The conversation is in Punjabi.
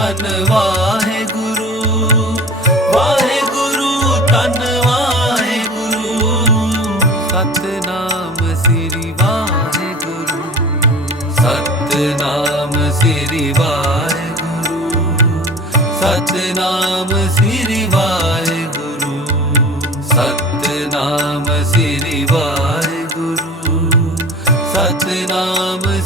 ਵਾਹਿਗੁਰੂ ਵਾਹਿਗੁਰੂ ਵਾਹਿਗੁਰੂ ਤਨ ਵਾਹਿਗੁਰੂ। ਸਤਨਾਮ ਸ੍ਰੀ ਵਾਹਿਗੁਰੂ, ਸਤਨਾਮ ਸ੍ਰੀ ਵਾਹਿਗੁਰੂ, ਸਤਨਾਮ ਸ੍ਰੀ ਵਾਹਿਗੁਰੂ, ਸਤਨਾਮ ਸ੍ਰੀ ਵਾਹਿਗੁਰੂ, ਸਤਨਾਮ